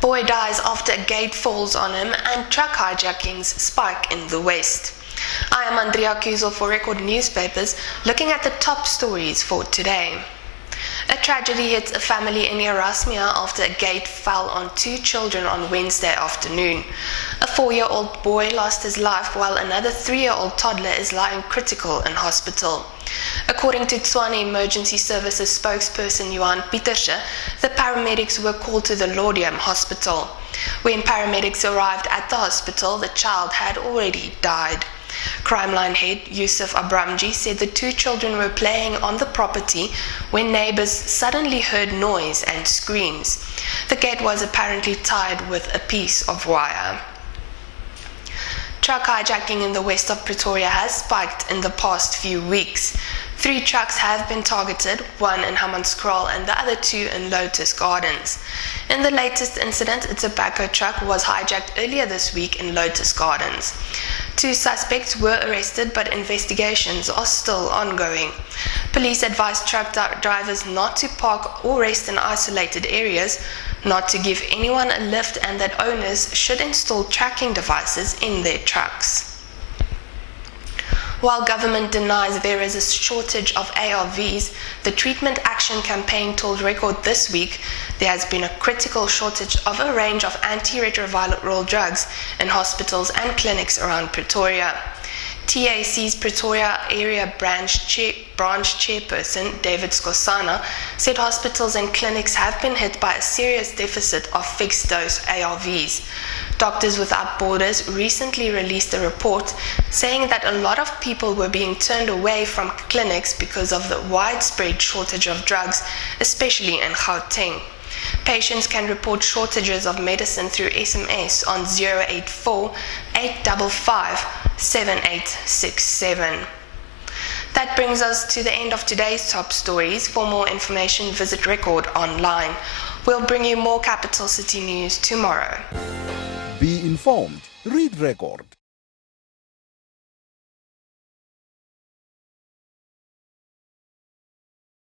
Boy dies after a gate falls on him, and truck hijackings spike in the West. I am Andrea Kuzel for Rekord Newspapers, looking at the top stories for today. A tragedy hits a family in Erasmia after a gate fell on two children on Wednesday afternoon. A 4-year-old boy lost his life while another 3-year-old toddler is lying critical in hospital. According to Tshwane Emergency Services spokesperson Johan Pieterse, the paramedics were called to the Laudium Hospital. When paramedics arrived at the hospital, the child had already died. Crime Line head Yusuf Abramji said the two children were playing on the property when neighbors suddenly heard noise and screams. The gate was apparently tied with a piece of wire. Truck hijacking in the west of Pretoria has spiked in the past few weeks. 3 trucks have been targeted, one in Hammanskraal and the other 2 in Lotus Gardens. In the latest incident, a tobacco truck was hijacked earlier this week in Lotus Gardens. 2 suspects were arrested, but investigations are still ongoing. Police advised truck drivers not to park or rest in isolated areas, not to give anyone a lift, and that owners should install tracking devices in their trucks. While government denies there is a shortage of ARVs, the Treatment Action Campaign told Rekord this week there has been a critical shortage of a range of antiretroviral drugs in hospitals and clinics around Pretoria. TAC's Pretoria Area Branch Chairperson David Skosana said hospitals and clinics have been hit by a serious deficit of fixed-dose ARVs. Doctors Without Borders recently released a report saying that a lot of people were being turned away from clinics because of the widespread shortage of drugs, especially in Gauteng. Patients can report shortages of medicine through SMS on 084 855 7867. That brings us to the end of today's top stories. For more information, visit Rekord online. We'll bring you more capital city news tomorrow. Be informed. Read Rekord.